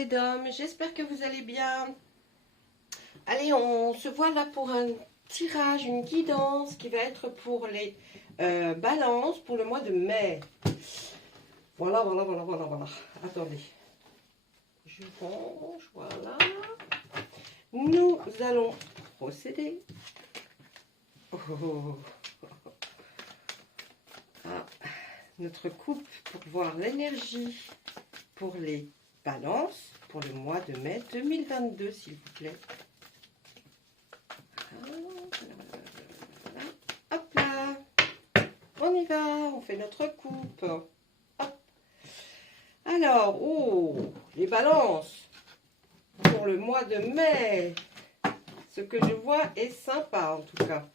c'est Dom, j'espère que vous allez bien. Allez, on se voit là pour un tirage, une guidance qui va être pour les balances pour le mois de mai. Voilà. Attendez, je range, voilà. Nous allons procéder. À notre coupe pour voir l'énergie pour les balances pour le mois de mai 2022, s'il vous plaît. Hop là, on y va, on fait notre coupe. Hop. Alors, les balances pour le mois de mai. Ce que je vois est sympa en tout cas.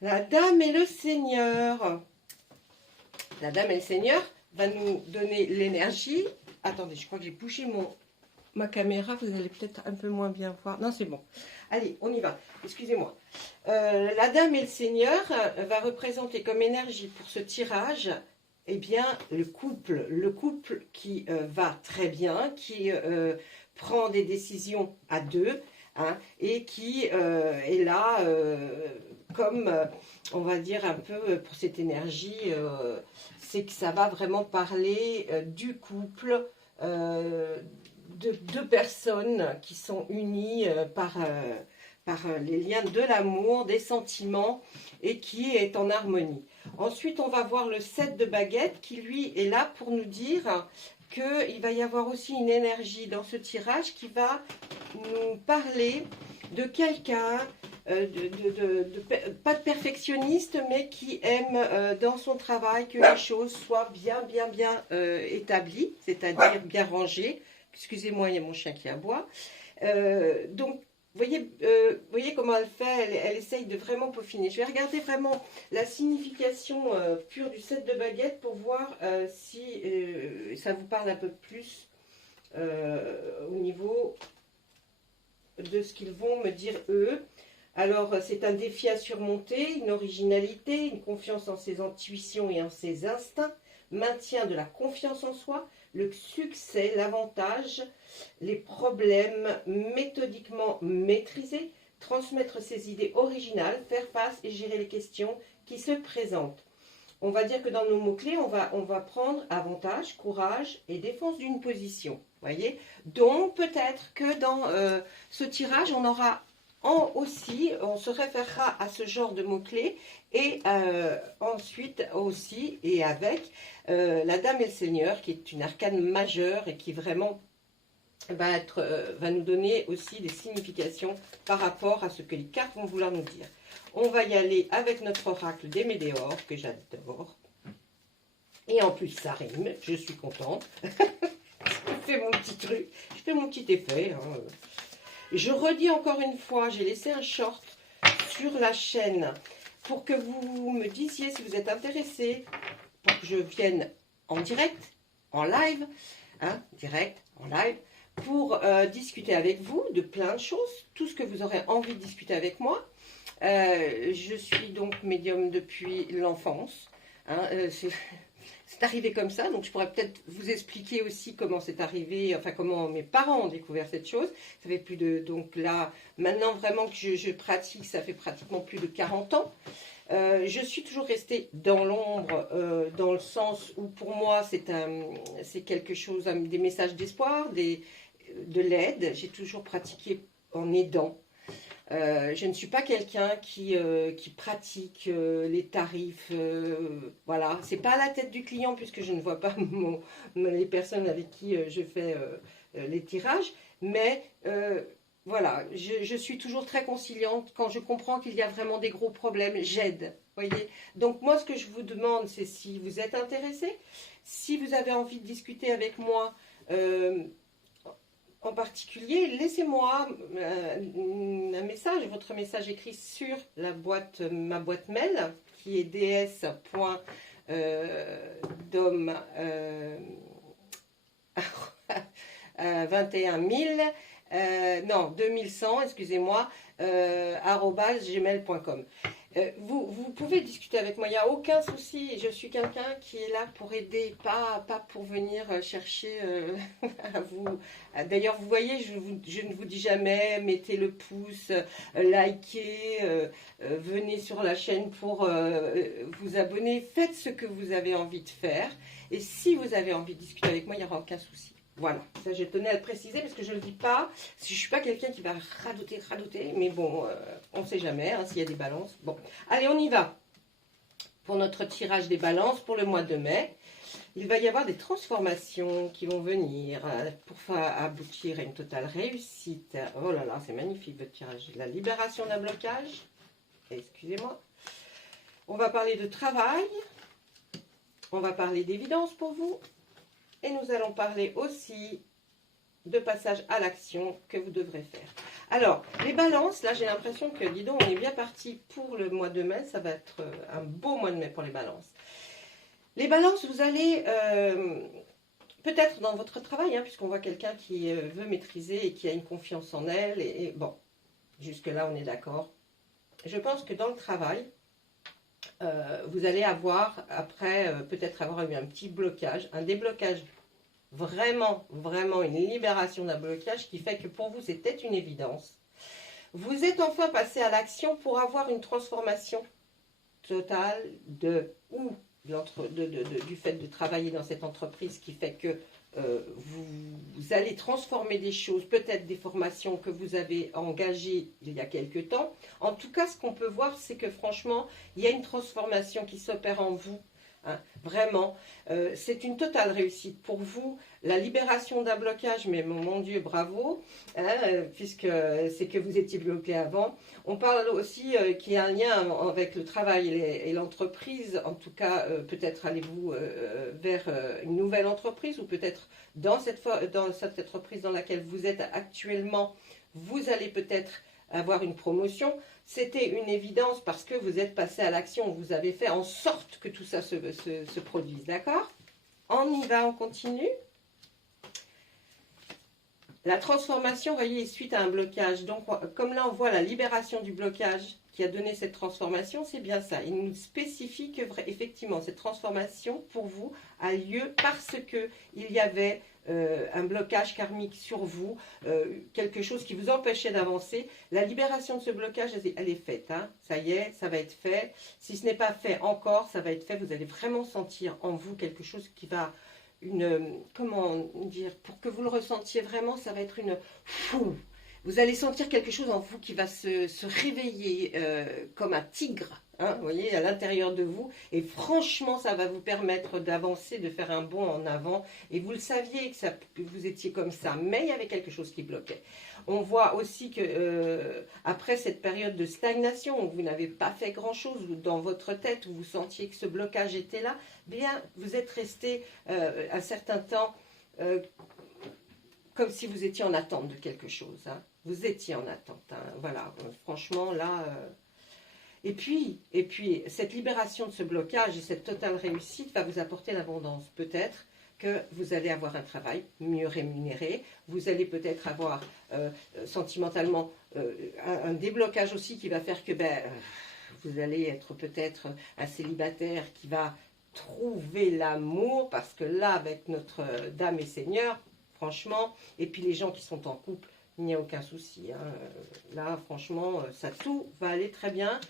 La dame et le seigneur. La dame et le seigneur va nous donner l'énergie. Attendez, je crois que j'ai bougé ma caméra. Vous allez peut-être un peu moins bien voir. Non, c'est bon. Allez, on y va. Excusez-moi. La dame et le seigneur va représenter comme énergie pour ce tirage, eh bien, le couple. Le couple qui va très bien, qui prend des décisions à deux. Hein, et qui est là comme, on va dire un peu pour cette énergie, c'est que ça va vraiment parler du couple, de deux personnes qui sont unies par les liens de l'amour, des sentiments et qui est en harmonie. Ensuite, on va voir le 7 de baguette qui lui est là pour nous dire qu'il va y avoir aussi une énergie dans ce tirage qui va nous parler de quelqu'un, pas de perfectionniste, mais qui aime dans son travail que les choses soient bien établies, c'est-à-dire bien rangées. Excusez-moi, il y a mon chien qui aboie. Donc, vous voyez comment elle fait, elle essaye de vraiment peaufiner. Je vais regarder vraiment la signification pure du 7 de baguette pour voir si ça vous parle un peu plus au niveau de ce qu'ils vont me dire eux. Alors, c'est un défi à surmonter, une originalité, une confiance en ses intuitions et en ses instincts, maintien de la confiance en soi, le succès, l'avantage, les problèmes méthodiquement maîtrisés, transmettre ses idées originales, faire face et gérer les questions qui se présentent. On va dire que dans nos mots-clés, on va prendre avantage, courage et défense d'une position. Voyez. Donc, peut-être que dans ce tirage, on aura on se référera à ce genre de mots-clés et ensuite aussi et avec la Dame et le Seigneur qui est une arcane majeure et qui vraiment va nous donner aussi des significations par rapport à ce que les cartes vont vouloir nous dire. On va y aller avec notre oracle des Médéors que j'adore. Et en plus ça rime, je suis contente. Je fais mon petit truc, je fais mon petit effet. Hein. Je redis encore une fois, j'ai laissé un short sur la chaîne pour que vous me disiez si vous êtes intéressé pour que je vienne en direct, en live, hein, direct, en live, pour discuter avec vous de plein de choses, tout ce que vous aurez envie de discuter avec moi. Je suis donc médium depuis l'enfance. Hein, c'est arrivé comme ça, donc je pourrais peut-être vous expliquer aussi comment c'est arrivé, enfin comment mes parents ont découvert cette chose. Ça fait plus de, donc là, maintenant vraiment que je pratique, ça fait pratiquement plus de 40 ans. Je suis toujours restée dans l'ombre, dans le sens où pour moi c'est quelque chose, des messages d'espoir, de l'aide. J'ai toujours pratiqué en aidant. Je ne suis pas quelqu'un qui pratique les tarifs, voilà, c'est pas à la tête du client puisque je ne vois pas les personnes avec qui je fais les tirages, mais voilà, je suis toujours très conciliante quand je comprends qu'il y a vraiment des gros problèmes, j'aide, voyez. Donc moi ce que je vous demande c'est si vous êtes intéressé, si vous avez envie de discuter avec moi, en particulier, laissez-moi un message, votre message écrit sur ma boîte mail qui est ds.dom 21 000 non 2100 excusez-moi @gmail.com. Vous pouvez discuter avec moi, il n'y a aucun souci. Je suis quelqu'un qui est là pour aider, pas pour venir chercher à vous. D'ailleurs, vous voyez, je ne vous dis jamais, mettez le pouce, likez, venez sur la chaîne pour vous abonner. Faites ce que vous avez envie de faire. Et si vous avez envie de discuter avec moi, il n'y aura aucun souci. Voilà, ça je tenais à le préciser parce que je ne le dis pas. Je ne suis pas quelqu'un qui va radoter, mais bon, on ne sait jamais s'il y a des balances. Bon, allez, on y va. Pour notre tirage des balances pour le mois de mai, il va y avoir des transformations qui vont venir pour aboutir à une totale réussite. Oh là là, c'est magnifique votre tirage. La libération d'un blocage. Excusez-moi. On va parler de travail. On va parler d'évidence pour vous. Et nous allons parler aussi de passage à l'action que vous devrez faire. Alors, les balances, là j'ai l'impression que, dis donc, on est bien parti pour le mois de mai. Ça va être un beau mois de mai pour les balances. Les balances, vous allez, peut-être dans votre travail, puisqu'on voit quelqu'un qui veut maîtriser et qui a une confiance en elle. Et bon, jusque-là on est d'accord. Je pense que dans le travail, vous allez avoir, après, peut-être avoir eu un petit blocage, un déblocage, vraiment une libération d'un blocage qui fait que pour vous, c'était une évidence. Vous êtes enfin passé à l'action pour avoir une transformation totale du fait de travailler dans cette entreprise qui fait que vous allez transformer des choses, peut-être des formations que vous avez engagées il y a quelque temps. En tout cas, ce qu'on peut voir, c'est que franchement, il y a une transformation qui s'opère en vous. Vraiment, c'est une totale réussite pour vous. La libération d'un blocage, mais mon Dieu, bravo, puisque c'est que vous étiez bloqué avant. On parle aussi qu'il y a un lien avec le travail et l'entreprise. En tout cas, peut-être allez-vous vers une nouvelle entreprise ou peut-être dans cette entreprise dans laquelle vous êtes actuellement, vous allez peut-être avoir une promotion. C'était une évidence parce que vous êtes passé à l'action, vous avez fait en sorte que tout ça se produise, d'accord? On y va, on continue. La transformation, vous voyez, est suite à un blocage. Donc, comme là, on voit la libération du blocage qui a donné cette transformation, c'est bien ça. Il nous spécifie que, effectivement, cette transformation, pour vous, a lieu parce qu'il y avait un blocage karmique sur vous, quelque chose qui vous empêchait d'avancer. La libération de ce blocage, elle est faite. Ça y est, ça va être fait. Si ce n'est pas fait encore, ça va être fait. Vous allez vraiment sentir en vous quelque chose qui va... comment dire, pour que vous le ressentiez vraiment, ça va être une... Vous allez sentir quelque chose en vous qui va se réveiller comme un tigre, vous voyez, à l'intérieur de vous. Et franchement, ça va vous permettre d'avancer, de faire un bond en avant. Et vous le saviez que vous étiez comme ça, mais il y avait quelque chose qui bloquait. On voit aussi que après cette période de stagnation, où vous n'avez pas fait grand-chose, ou dans votre tête, où vous sentiez que ce blocage était là, bien, vous êtes resté un certain temps comme si vous étiez en attente de quelque chose. Vous étiez en attente. Voilà, franchement, là... Et puis, cette libération de ce blocage et cette totale réussite va vous apporter l'abondance. Peut-être que vous allez avoir un travail mieux rémunéré. Vous allez peut-être avoir sentimentalement un déblocage aussi qui va faire que vous allez être peut-être un célibataire qui va trouver l'amour. Parce que là, avec notre Dame et Seigneur, franchement, et puis les gens qui sont en couple, il n'y a aucun souci. Là, franchement, ça tout va aller très bien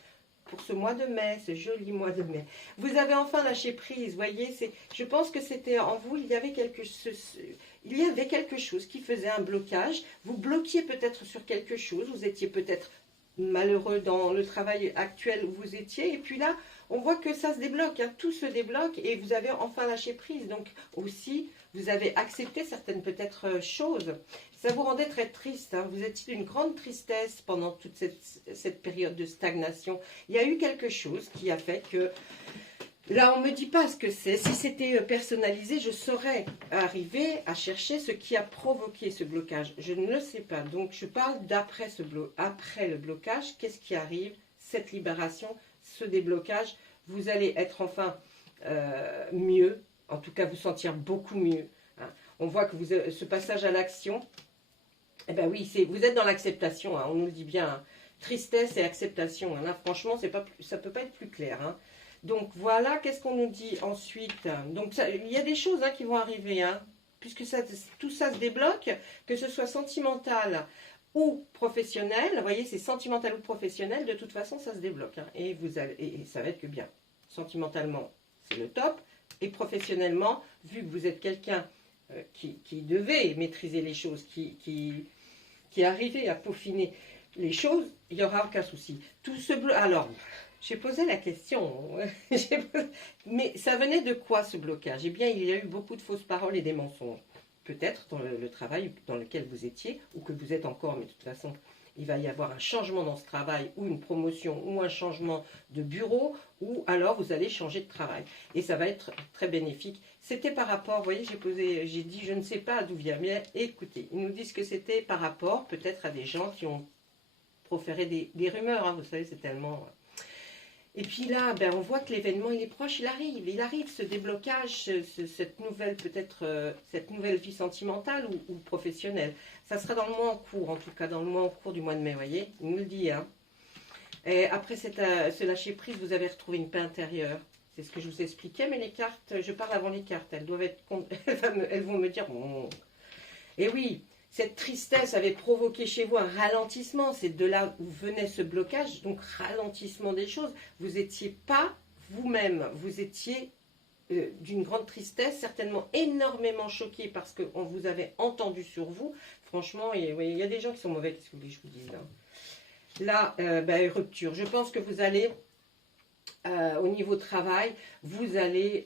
pour ce mois de mai, ce joli mois de mai. Vous avez enfin lâché prise, voyez, je pense que c'était en vous, il y avait quelque chose qui faisait un blocage. Vous bloquiez peut-être sur quelque chose, vous étiez peut-être malheureux dans le travail actuel où vous étiez, et puis là, on voit que ça se débloque, tout se débloque, et vous avez enfin lâché prise. Donc aussi, vous avez accepté certaines peut-être choses. Ça vous rendait très triste, vous étiez d'une grande tristesse pendant toute cette période de stagnation. Il y a eu quelque chose qui a fait que, là on ne me dit pas ce que c'est, si c'était personnalisé, je saurais arriver à chercher ce qui a provoqué ce blocage. Je ne le sais pas, donc je parle d'après après le blocage, qu'est-ce qui arrive, cette libération, ce déblocage, vous allez être enfin mieux, en tout cas vous sentir beaucoup mieux. On voit que ce passage à l'action, eh bien oui, vous êtes dans l'acceptation, on nous le dit bien. tristesse et acceptation. Hein. Là, franchement, ça peut pas être plus clair. Hein. Donc voilà, qu'est-ce qu'on nous dit ensuite? Donc il y a des choses hein, qui vont arriver, hein, puisque tout ça se débloque, que ce soit sentimental ou professionnel. Vous voyez, c'est sentimental ou professionnel, de toute façon, ça se débloque. Hein, et ça va être que bien. Sentimentalement, c'est le top. Et professionnellement, vu que vous êtes quelqu'un qui devait maîtriser les choses, qui arrivait à peaufiner les choses, il n'y aura aucun souci. Tout ce bleu. Alors, j'ai posé la question, mais ça venait de quoi ce blocage? Eh bien, il y a eu beaucoup de fausses paroles et des mensonges. Peut-être dans le travail dans lequel vous étiez, ou que vous êtes encore, mais de toute façon, il va y avoir un changement dans ce travail, ou une promotion, ou un changement de bureau, ou alors vous allez changer de travail. Et ça va être très bénéfique. C'était par rapport, vous voyez, j'ai dit, je ne sais pas d'où vient, mais écoutez, ils nous disent que c'était par rapport peut-être à des gens qui ont proféré des rumeurs, hein, vous savez, c'est tellement... Et puis là, ben, on voit que l'événement, il est proche, il arrive ce déblocage, cette nouvelle, peut-être, cette nouvelle vie sentimentale ou professionnelle. Ça sera dans le mois en cours, en tout cas, dans le mois en cours du mois de mai, vous voyez, il nous le dit. Hein. Et après ce lâcher-prise, vous avez retrouvé une paix intérieure. C'est ce que je vous expliquais, mais les cartes, je parle avant les cartes, elles doivent être, elles vont me dire, bon. Et oui, cette tristesse avait provoqué chez vous un ralentissement. C'est de là où venait ce blocage, donc ralentissement des choses. Vous n'étiez pas vous-même, vous étiez d'une grande tristesse, certainement énormément choqué parce qu'on vous avait entendu sur vous. Franchement, il y a des gens qui sont mauvais, qu'est-ce que vous voulez que je vous dise là? Là, rupture. Je pense que vous allez... au niveau travail, vous allez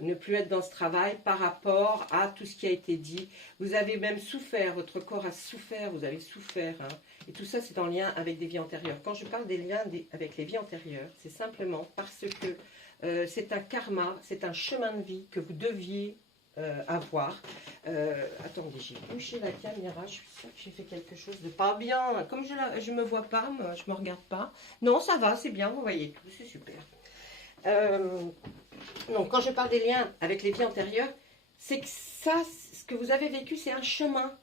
ne plus être dans ce travail par rapport à tout ce qui a été dit. Vous avez même souffert, votre corps a souffert, vous avez souffert. Hein. Et tout ça, c'est en lien avec des vies antérieures. Quand je parle des liens avec les vies antérieures, c'est simplement parce que c'est un karma, c'est un chemin de vie que vous deviez avoir. Attendez, j'ai bouché la caméra, je suis sûre que j'ai fait quelque chose de pas bien. Comme je me vois pas, moi, je me regarde pas. Non, ça va, c'est bien, vous voyez, c'est super. Donc, quand je parle des liens avec les vies antérieures, c'est que ça, ce que vous avez vécu, c'est un chemin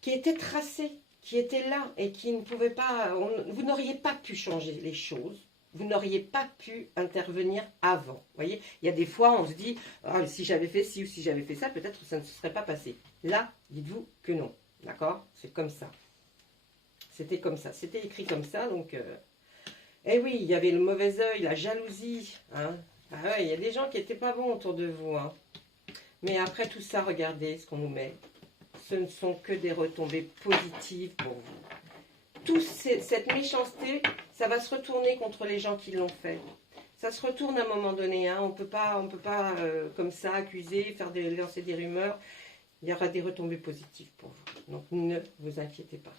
qui était tracé, qui était là et qui ne pouvait pas... vous n'auriez pas pu changer les choses. Vous n'auriez pas pu intervenir avant. Vous voyez, il y a des fois, on se dit, oh, si j'avais fait ci ou si j'avais fait ça, peut-être que ça ne se serait pas passé. Là, dites-vous que non. D'accord? C'est comme ça. C'était comme ça. C'était écrit comme ça. Donc, eh oui, il y avait le mauvais œil, la jalousie. Hein. Ah ouais, il y a des gens qui n'étaient pas bons autour de vous. Hein. Mais après tout ça, regardez ce qu'on nous met. Ce ne sont que des retombées positives pour vous. Toute cette méchanceté, ça va se retourner contre les gens qui l'ont fait. Ça se retourne à un moment donné. Hein. On peut pas comme ça accuser, lancer des rumeurs. Il y aura des retombées positives pour vous. Donc ne vous inquiétez pas.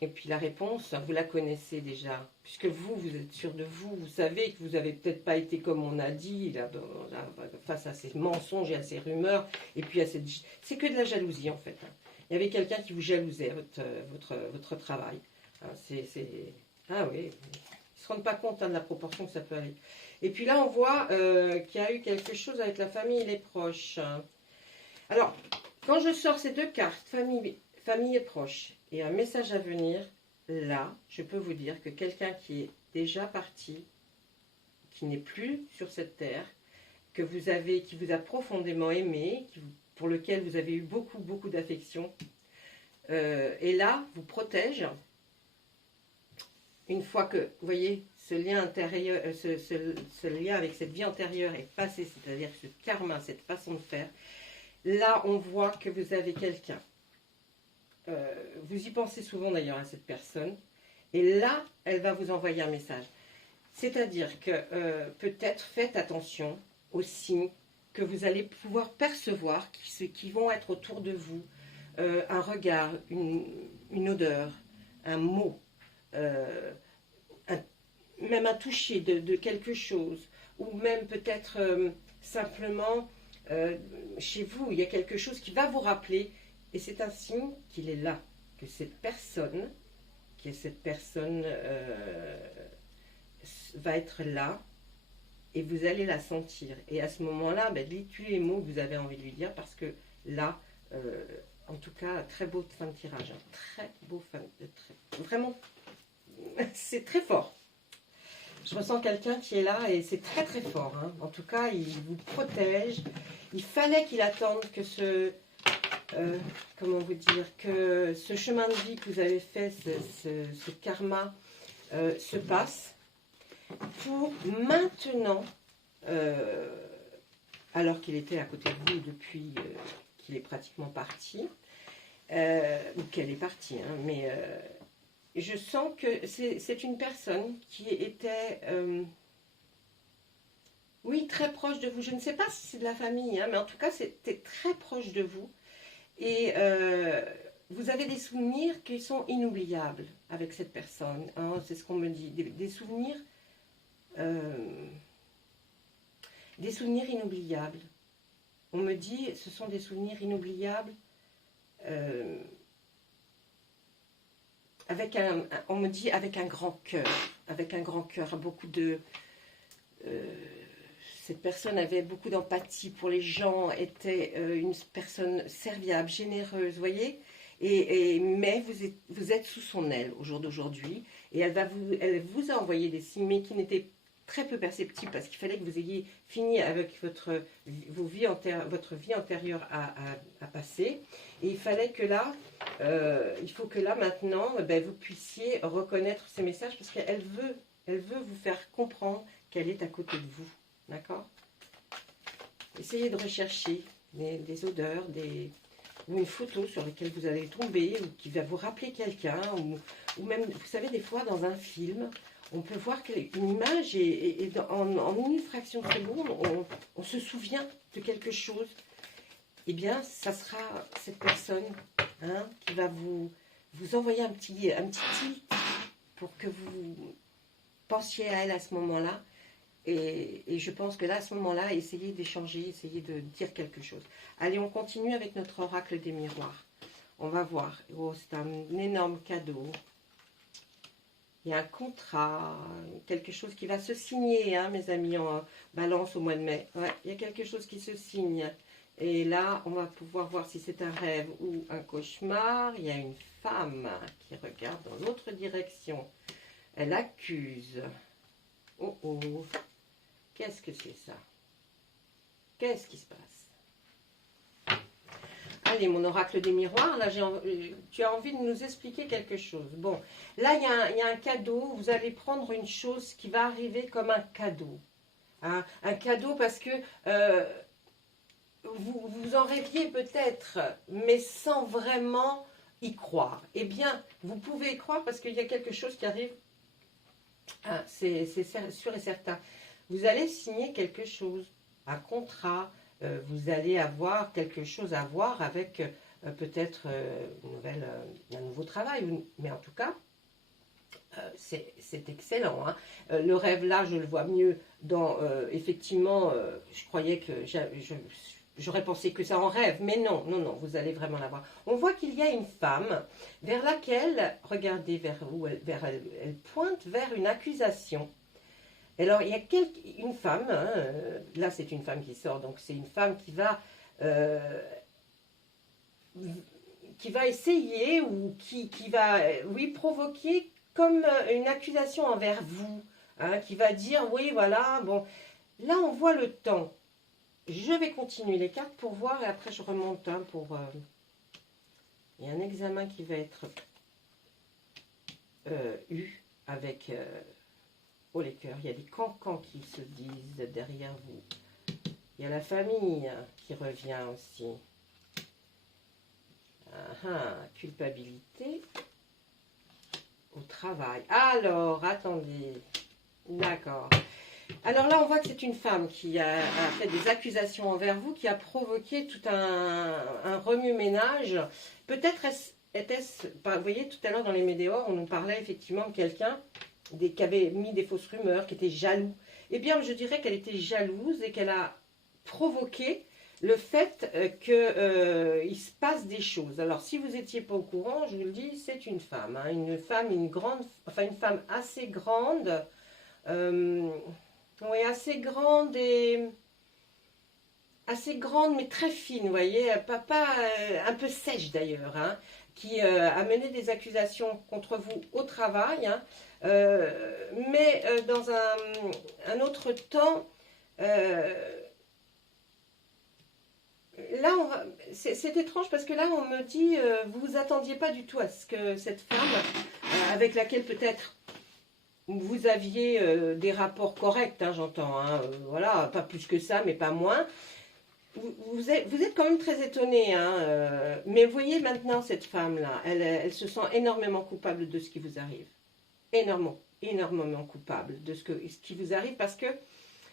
Et puis la réponse, vous la connaissez déjà. Puisque vous êtes sûr de vous. Vous savez que vous n'avez peut-être pas été comme on a dit, là, face à ces mensonges et à ces rumeurs. Et puis à cette... C'est que de la jalousie en fait. Hein. Il y avait quelqu'un qui vous jalousait votre travail. Ah, ah oui, ils ne se rendent pas compte hein, de la proportion que ça peut aller. Et puis là, on voit qu'il y a eu quelque chose avec la famille et les proches. Alors, quand je sors ces deux cartes, famille et proches, et un message à venir, là, je peux vous dire que quelqu'un qui est déjà parti, qui n'est plus sur cette terre, qui vous a profondément aimé, pour lequel vous avez eu beaucoup, beaucoup d'affection, et là, vous protège. Une fois que, vous voyez, ce lien intérieur, ce lien avec cette vie antérieure est passé, c'est-à-dire ce karma, cette façon de faire, là, on voit que vous avez quelqu'un. Vous y pensez souvent d'ailleurs à cette personne, et là, elle va vous envoyer un message. C'est-à-dire que peut-être faites attention aux signes que vous allez pouvoir percevoir, qui vont être autour de vous, un regard, une odeur, un mot, même un toucher de quelque chose, ou même peut-être simplement chez vous, il y a quelque chose qui va vous rappeler, et c'est un signe qu'il est là, que cette personne, va être là, et vous allez la sentir. Et à ce moment-là, dites-lui les mots que vous avez envie de lui dire, parce que là, En tout cas, très beau fin de tirage. Hein. Très beau fin de... Vraiment, c'est très fort. Je ressens quelqu'un qui est là et c'est très très fort. Hein. En tout cas, il vous protège. Il fallait qu'il attende que comment vous dire, que ce chemin de vie que vous avez fait, ce karma se passe pour maintenant, alors qu'il était à côté de vous depuis qu'il est pratiquement parti, ou qu'elle est partie, hein, mais je sens que c'est une personne qui était, oui, très proche de vous. Je ne sais pas si c'est de la famille, hein, mais en tout cas, c'était très proche de vous. Et vous avez des souvenirs qui sont inoubliables avec cette personne. Hein, c'est ce qu'on me dit. Des souvenirs inoubliables. On me dit, ce sont des souvenirs inoubliables. On me dit avec un grand cœur, beaucoup de... cette personne avait beaucoup d'empathie pour les gens, était une personne serviable, généreuse, vous voyez, mais vous êtes sous son aile au jour d'aujourd'hui, et elle vous a envoyé des signes, mais qui n'étaient très peu perceptibles, parce qu'il fallait que vous ayez fini avec votre vie antérieure à passer, et il fallait que là, il faut que là maintenant, vous puissiez reconnaître ces messages, parce qu'elle veut vous faire comprendre qu'elle est à côté de vous. D'accord? Essayez de rechercher des odeurs, ou une photo sur laquelle vous allez tomber, ou qui va vous rappeler quelqu'un, ou même, vous savez, des fois, dans un film, on peut voir une image et en une fraction de seconde, on se souvient de quelque chose. Eh bien, ça sera cette personne, hein, qui va vous envoyer un petit tilt pour que vous pensiez à elle à ce moment-là. Et je pense que là, à ce moment-là, essayez d'échanger, essayez de dire quelque chose. Allez, on continue avec notre oracle des miroirs. On va voir. Oh, c'est un énorme cadeau. Il y a un contrat, quelque chose qui va se signer, hein, mes amis, en balance au mois de mai. Ouais, il y a quelque chose qui se signe. Et là, on va pouvoir voir si c'est un rêve ou un cauchemar. Il y a une femme qui regarde dans l'autre direction. Elle accuse. Oh oh. Qu'est-ce que c'est ça? Qu'est-ce qui se passe? Allez, mon oracle des miroirs, là, tu as envie de nous expliquer quelque chose. Bon, là, il y a un cadeau. Vous allez prendre une chose qui va arriver comme un cadeau. Hein, un cadeau parce que vous en rêviez peut-être, mais sans vraiment y croire. Eh bien, vous pouvez y croire parce qu'il y a quelque chose qui arrive. Ah, c'est sûr et certain. Vous allez signer quelque chose, un contrat, vous allez avoir quelque chose à voir avec peut-être un nouveau travail, mais en tout cas, c'est excellent. Hein. Le rêve là, je le vois mieux dans, effectivement, je croyais que j'aurais pensé que ça en rêve, mais non, non, non, vous allez vraiment l'avoir. On voit qu'il y a une femme vers laquelle, regardez vers où elle pointe vers une accusation. Alors, il y a une femme, hein, là c'est une femme qui sort, donc c'est une femme qui va essayer ou qui va, oui, provoquer comme une accusation envers vous, hein, qui va dire, oui, voilà, bon, là on voit le temps. Je vais continuer les cartes pour voir et après je remonte, hein, pour... il y a un examen qui va être eu avec... oh les cœurs, il y a des cancans qui se disent derrière vous. Il y a la famille qui revient aussi. Culpabilité au travail. Alors, attendez. D'accord. Alors là, on voit que c'est une femme qui a fait des accusations envers vous, qui a provoqué tout un remue-ménage. Peut-être était-ce... Vous voyez, tout à l'heure dans les météores, on nous parlait effectivement de quelqu'un qui avait mis des fausses rumeurs, qui était jaloux. Eh bien, je dirais qu'elle était jalouse et qu'elle a provoqué le fait qu'il se passe des choses. Alors, si vous n'étiez pas au courant, je vous le dis, c'est une femme. Hein, une femme assez grande. Oui, assez grande et assez grande, mais très fine, vous voyez, un peu sèche d'ailleurs, hein, qui a mené des accusations contre vous au travail, hein, mais dans un autre temps, là, c'est étrange parce que là, on me dit, vous vous attendiez pas du tout à ce que cette femme, avec laquelle peut-être vous aviez des rapports corrects, hein, j'entends, hein, voilà, pas plus que ça, mais pas moins. Vous êtes quand même très étonné, hein, mais vous voyez maintenant cette femme-là, elle se sent énormément coupable de ce qui vous arrive. Énormément coupable de ce qui vous arrive parce que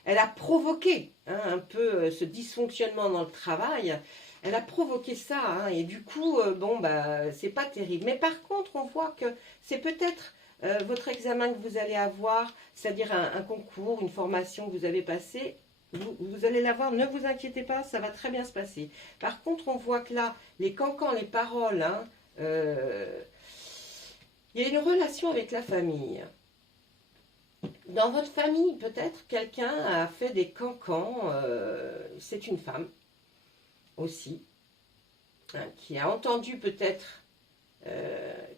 elle a provoqué, hein, un peu ce dysfonctionnement dans le travail. Elle a provoqué ça, hein, et du coup, bon, bah, c'est pas terrible. Mais par contre, on voit que c'est peut-être votre examen que vous allez avoir, c'est-à-dire un concours, une formation que vous avez passée. Vous allez l'avoir, ne vous inquiétez pas, ça va très bien se passer. Par contre, on voit que là, les cancans, les paroles, hein, il y a une relation avec la famille. Dans votre famille, peut-être, quelqu'un a fait des cancans, c'est une femme aussi, hein, qui a entendu peut-être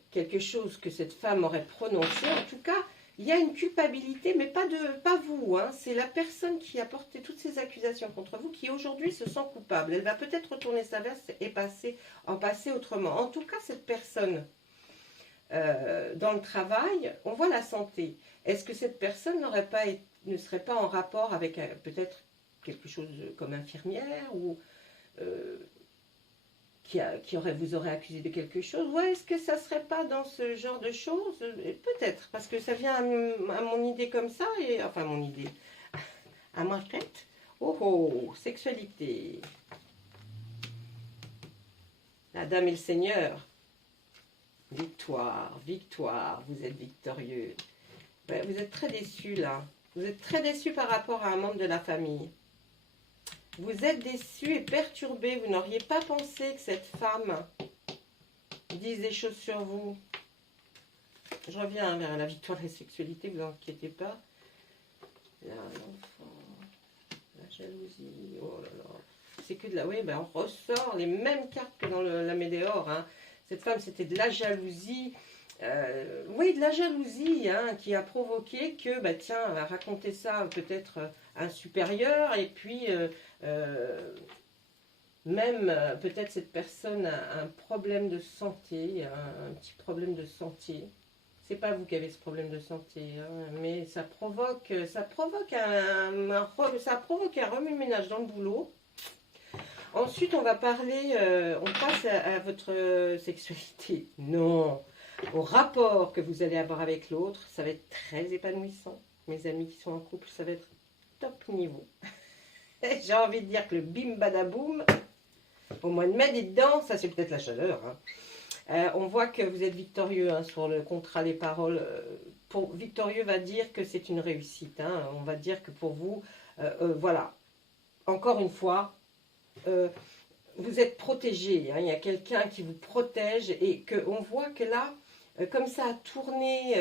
quelque chose que cette femme aurait prononcé. En tout cas, il y a une culpabilité, mais pas vous, hein, c'est la personne qui a porté toutes ces accusations contre vous qui aujourd'hui se sent coupable. Elle va peut-être retourner sa veste et en passer autrement. En tout cas, cette personne, dans le travail, on voit la santé. Est-ce que cette personne ne serait pas en rapport avec peut-être quelque chose comme infirmière ou vous aurait accusé de quelque chose? Ouais, est-ce que ça ne serait pas dans ce genre de choses? Peut-être, parce que ça vient à mon idée comme ça, et enfin mon idée, à ma tête. Oh oh, sexualité. La dame et le seigneur. Victoire, victoire, vous êtes victorieux. Ouais, vous êtes très déçu là. Vous êtes très déçu par rapport à un membre de la famille. Vous êtes déçu et perturbé. Vous n'auriez pas pensé que cette femme dise des choses sur vous. Je reviens vers la victoire de la sexualité, vous inquiétez pas. Là, l'enfant, la jalousie, oh là là. C'est que de la... Oui, ben on ressort les mêmes cartes que dans la Médéor, hein. Cette femme, c'était de la jalousie. Oui, de la jalousie, hein, qui a provoqué que, bah tiens, elle va raconter ça peut-être à un supérieur, et puis même peut-être cette personne a un problème de santé, un petit problème de santé. C'est pas vous qui avez ce problème de santé, hein, mais ça provoque un remue-ménage dans le boulot. Ensuite, on va parler, on passe à votre sexualité. Non, au rapport que vous allez avoir avec l'autre, ça va être très épanouissant. Mes amis qui sont en couple, ça va être top niveau. J'ai envie de dire que le bim badaboum, au mois de mai, dites donc, ça c'est peut-être la chaleur, hein. On voit que vous êtes victorieux, hein, sur le contrat, les paroles. Victorieux va dire que c'est une réussite, hein. On va dire que pour vous, voilà, encore une fois, vous êtes protégé, hein. Il y a quelqu'un qui vous protège et qu'on voit que là, comme ça a tourné,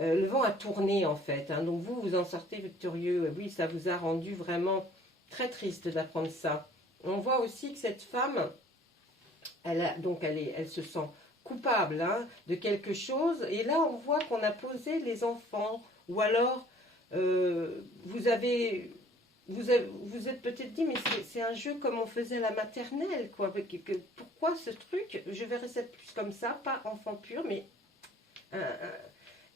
le vent a tourné en fait, hein. Donc vous en sortez victorieux. Oui, ça vous a rendu vraiment très triste d'apprendre ça. On voit aussi que cette femme, elle se sent coupable, hein, de quelque chose. Et là, on voit qu'on a posé les enfants. Ou alors, vous êtes peut-être dit, mais c'est un jeu comme on faisait à la maternelle, quoi. Pourquoi ce truc? Je verrais ça plus comme ça, pas enfant pur, mais...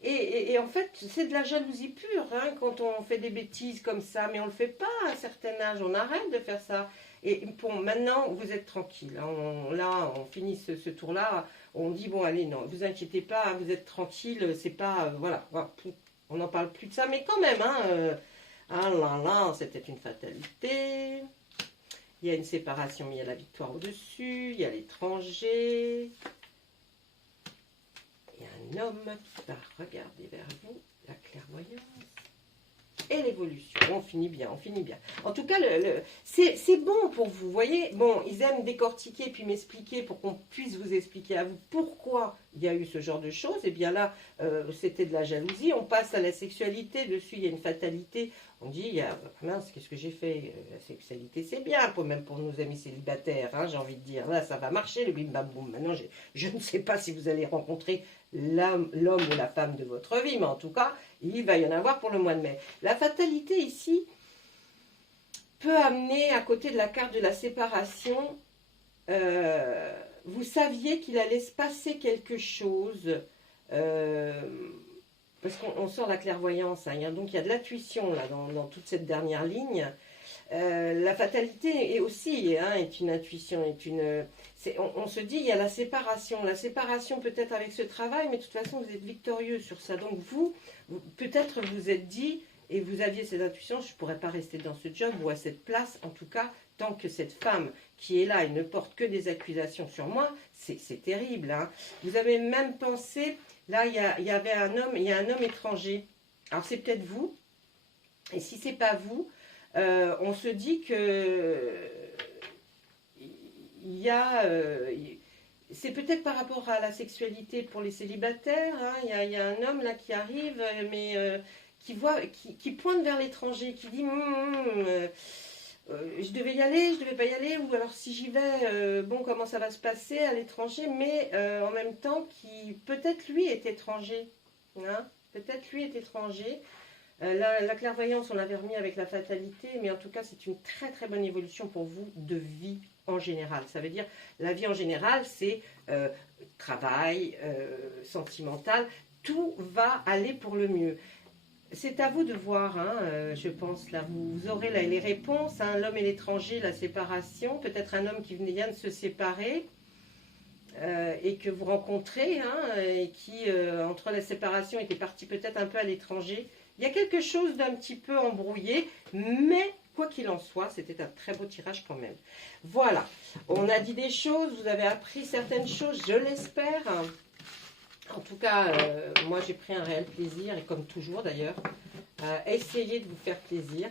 Et en fait, c'est de la jalousie pure, hein, quand on fait des bêtises comme ça, mais on ne le fait pas à un certain âge, on arrête de faire ça. Et bon, maintenant, vous êtes tranquille, hein, là, on finit ce tour-là, on dit, bon, allez, non, vous inquiétez pas, vous êtes tranquille, c'est pas, voilà, on n'en parle plus de ça, mais quand même, hein, ah là là, c'était une fatalité. Il y a une séparation, mais il y a la victoire au-dessus, il y a l'étranger. Il y a un homme qui va regarder vers vous, la clairvoyance et l'évolution. On finit bien, on finit bien. En tout cas, c'est bon pour vous, vous voyez. Bon, ils aiment décortiquer puis m'expliquer pour qu'on puisse vous expliquer à vous pourquoi il y a eu ce genre de choses. Et bien là, c'était de la jalousie. On passe à la sexualité. Dessus, il y a une fatalité. On dit, mince, qu'est-ce que j'ai fait? La sexualité, c'est bien, même pour nos amis célibataires, hein, j'ai envie de dire. Là, ça va marcher, le bim bam boum. Maintenant, je ne sais pas si vous allez rencontrer l'homme ou la femme de votre vie, mais en tout cas, il va y en avoir pour le mois de mai. La fatalité ici peut amener, à côté de la carte de la séparation, vous saviez qu'il allait se passer quelque chose, parce qu'on sort la clairvoyance, hein, donc il y a de l'intuition là dans toute cette dernière ligne. La fatalité est aussi est une intuition, on se dit il y a la séparation peut-être avec ce travail, mais de toute façon vous êtes victorieux sur ça. Donc vous peut-être vous êtes dit, et vous aviez cette intuition, je ne pourrais pas rester dans ce job ou à cette place, en tout cas tant que cette femme qui est là et ne porte que des accusations sur moi, c'est terrible. Hein. Vous avez même pensé, là il y a un homme étranger, alors c'est peut-être vous, et si c'est pas vous, on se dit que c'est peut-être par rapport à la sexualité pour les célibataires, hein, il y a un homme là qui arrive, mais qui pointe vers l'étranger, qui dit je devais y aller, je devais pas y aller, ou alors si j'y vais, bon, comment ça va se passer à l'étranger, mais en même temps, qui peut-être lui est étranger, hein, peut-être lui est étranger. La clairvoyance, on l'avait remis avec la fatalité, mais en tout cas, c'est une très très bonne évolution pour vous de vie en général. Ça veut dire, la vie en général, c'est travail, sentimental, tout va aller pour le mieux. C'est à vous de voir, hein, je pense, là, vous aurez là, les réponses, hein, l'homme et l'étranger, la séparation, peut-être un homme qui vient de se séparer, et que vous rencontrez, hein, et qui, entre la séparation, était parti peut-être un peu à l'étranger. Il y a quelque chose d'un petit peu embrouillé, mais quoi qu'il en soit, c'était un très beau tirage quand même. Voilà, on a dit des choses, vous avez appris certaines choses, je l'espère. En tout cas, moi j'ai pris un réel plaisir, et comme toujours d'ailleurs, essayez de vous faire plaisir.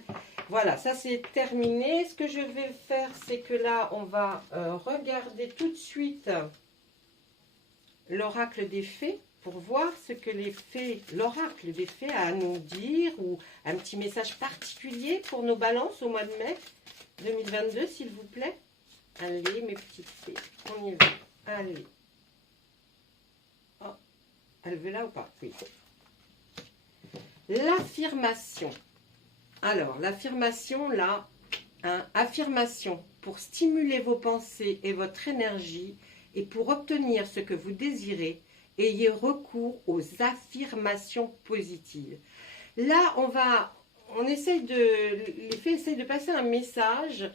Voilà, ça c'est terminé. Ce que je vais faire, c'est que là, on va regarder tout de suite l'oracle des fées, pour voir ce que l'oracle des fées a à nous dire, ou un petit message particulier pour nos balances au mois de mai 2022, s'il vous plaît. Allez, mes petites fées, on y va. Allez. Oh, elle veut là ou pas? Oui. L'affirmation. Alors, l'affirmation, là, hein, affirmation pour stimuler vos pensées et votre énergie, et pour obtenir ce que vous désirez, ayez recours aux affirmations positives. Là, les fées essayent de passer un message.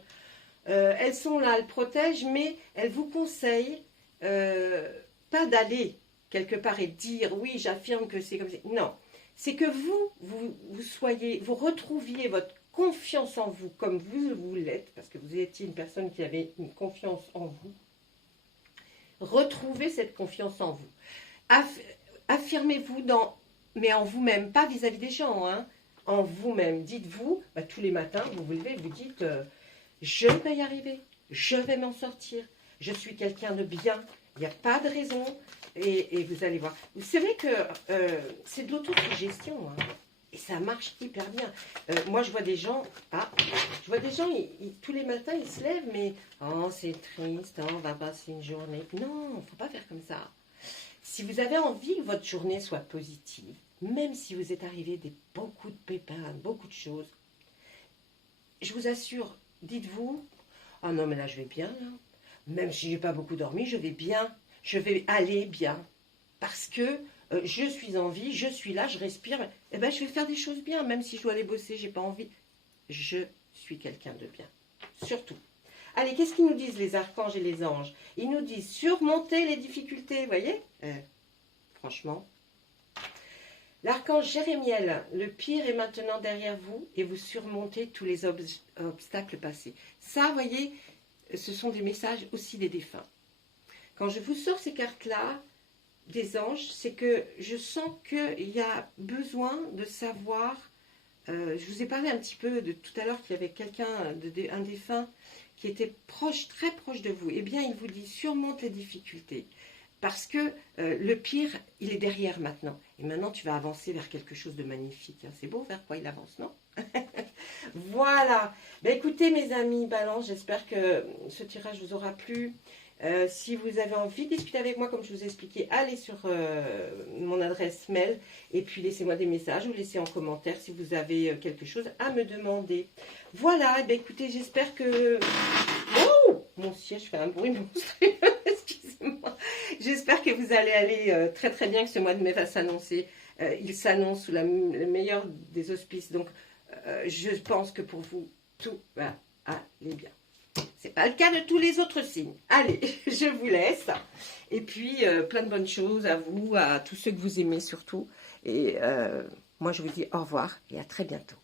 Elles sont là, elles protègent, mais elles vous conseillent pas d'aller quelque part et dire oui, j'affirme que c'est comme ça. Non, c'est que vous retrouviez votre confiance en vous comme vous l'êtes, parce que vous étiez une personne qui avait une confiance en vous. Retrouvez cette confiance en vous. Affirmez-vous mais en vous-même, pas vis-à-vis des gens, hein, en vous-même. Dites-vous, tous les matins, vous vous levez, vous dites, je vais y arriver, je vais m'en sortir, je suis quelqu'un de bien, il n'y a pas de raison, et vous allez voir. C'est vrai que c'est de l'autosuggestion, hein, et ça marche hyper bien. Moi, je vois des gens, tous les matins, ils se lèvent, mais oh, c'est triste, on va passer une journée. Non, il ne faut pas faire comme ça. Si vous avez envie que votre journée soit positive, même si vous êtes arrivé beaucoup de pépins, beaucoup de choses, je vous assure, dites-vous, oh non mais là je vais bien, là. Même si je n'ai pas beaucoup dormi, je vais bien, je vais aller bien, parce que je suis en vie, je suis là, je respire, et ben je vais faire des choses bien, même si je dois aller bosser, j'ai pas envie. Je suis quelqu'un de bien, surtout. Allez, qu'est-ce qu'ils nous disent les archanges et les anges? Ils nous disent surmonter les difficultés, vous voyez, franchement. L'archange Jérémiel, le pire est maintenant derrière vous et vous surmontez tous les obstacles passés. Ça, vous voyez, ce sont des messages aussi des défunts. Quand je vous sors ces cartes-là, des anges, c'est que je sens qu'il y a besoin de savoir. Je vous ai parlé un petit peu de tout à l'heure qu'il y avait quelqu'un, un défunt, qui était proche, très proche de vous. Eh bien, il vous dit, surmonte les difficultés. Parce que le pire, il est derrière maintenant. Et maintenant, tu vas avancer vers quelque chose de magnifique. Hein. C'est beau vers quoi il avance, non? Voilà. Ben, écoutez mes amis Balance, j'espère que ce tirage vous aura plu. Si vous avez envie de discuter avec moi, comme je vous ai expliqué, allez sur mon adresse mail et puis laissez-moi des messages ou laissez en commentaire si vous avez quelque chose à me demander. Voilà, ben, écoutez, j'espère que... Oh, mon siège fait un bruit monstrueux, excusez-moi. J'espère que vous allez aller très très bien, que ce mois de mai va s'annoncer. Il s'annonce sous le meilleur des auspices, donc je pense que pour vous, tout va aller bien. C'est pas le cas de tous les autres signes. Allez, je vous laisse. Et puis, plein de bonnes choses à vous, à tous ceux que vous aimez surtout. Et moi, je vous dis au revoir et à très bientôt.